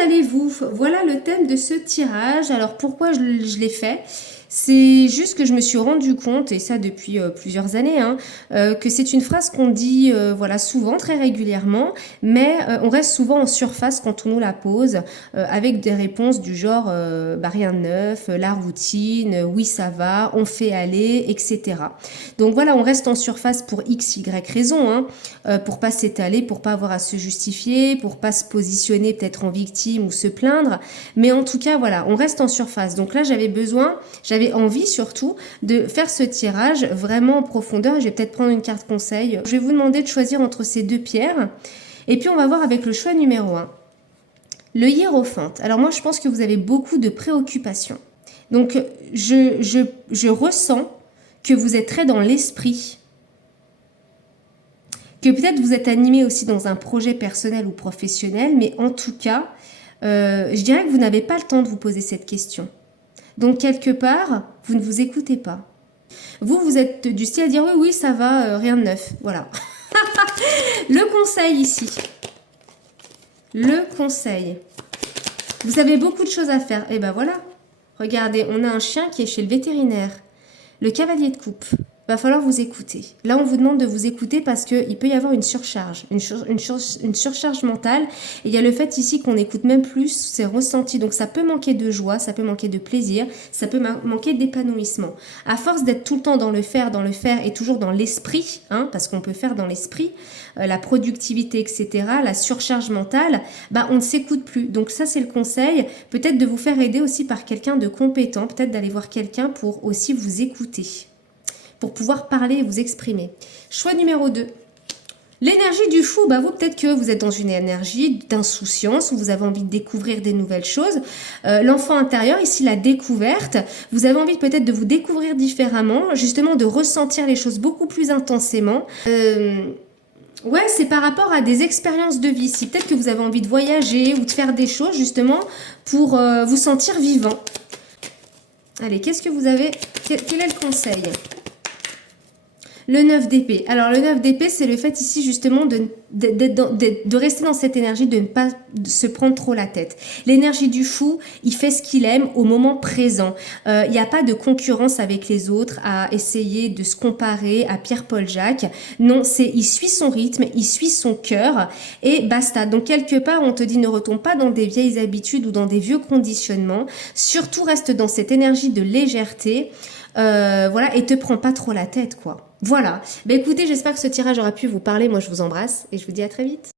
allez-vous? Voilà le thème de ce tirage. Alors pourquoi je l'ai fait? C'est juste que je me suis rendu compte, et ça depuis plusieurs années, hein, que c'est une phrase qu'on dit voilà, souvent, très régulièrement, mais on reste souvent en surface quand on nous la pose, avec des réponses du genre bah, rien de neuf, la routine, oui ça va, on fait aller, etc. Donc voilà, on reste en surface pour x, y raison, hein, pour pas s'étaler, pour pas avoir à se justifier, pour pas se positionner peut-être en victime ou se plaindre, mais en tout cas voilà, on reste en surface. Donc là j'avais envie surtout de faire ce tirage vraiment en profondeur. Je vais peut-être prendre une carte conseil. Je vais vous demander de choisir entre ces deux pierres. Et puis on va voir avec le choix numéro 1. Le hiérophante. Alors moi je pense que vous avez beaucoup de préoccupations. Donc je ressens que vous êtes très dans l'esprit. Que peut-être vous êtes animé aussi dans un projet personnel ou professionnel. Mais en tout cas, je dirais que vous n'avez pas le temps de vous poser cette question. Donc, quelque part, vous ne vous écoutez pas. Vous êtes du style à dire oui, ça va, rien de neuf. Voilà. Le conseil ici. Le conseil. Vous avez beaucoup de choses à faire. Et ben voilà. Regardez, on a un chien qui est chez le vétérinaire. Le cavalier de coupe. Va falloir vous écouter. Là, on vous demande de vous écouter parce qu'il peut y avoir une surcharge, une surcharge mentale. Et il y a le fait ici qu'on n'écoute même plus ses ressentis. Donc, ça peut manquer de joie, ça peut manquer de plaisir, ça peut manquer d'épanouissement. À force d'être tout le temps dans le faire et toujours dans l'esprit, hein, parce qu'on peut faire dans l'esprit, la productivité, etc., la surcharge mentale, bah, on ne s'écoute plus. Donc, ça, c'est le conseil. Peut-être de vous faire aider aussi par quelqu'un de compétent, peut-être d'aller voir quelqu'un pour aussi vous écouter, pour pouvoir parler et vous exprimer. Choix numéro 2. L'énergie du fou, bah vous peut-être que vous êtes dans une énergie d'insouciance où vous avez envie de découvrir des nouvelles choses. L'enfant intérieur, ici la découverte, vous avez envie peut-être de vous découvrir différemment, justement de ressentir les choses beaucoup plus intensément. Ouais, c'est par rapport à des expériences de vie. Si peut-être que vous avez envie de voyager ou de faire des choses justement pour vous sentir vivant. Allez, qu'est-ce que vous avez? Quel est le conseil? Le 9 d'épée. Alors, le 9 d'épée, c'est le fait ici, justement, de rester dans cette énergie, de ne pas se prendre trop la tête. L'énergie du fou, il fait ce qu'il aime au moment présent. Il n'y a pas de concurrence avec les autres à essayer de se comparer à Pierre-Paul Jacques. Non, il suit son rythme, il suit son cœur et basta. Donc, quelque part, on te dit ne retombe pas dans des vieilles habitudes ou dans des vieux conditionnements. Surtout, reste dans cette énergie de légèreté. Voilà, et te prends pas trop la tête, quoi. Voilà. Bah écoutez, j'espère que ce tirage aura pu vous parler. Moi, je vous embrasse et je vous dis à très vite.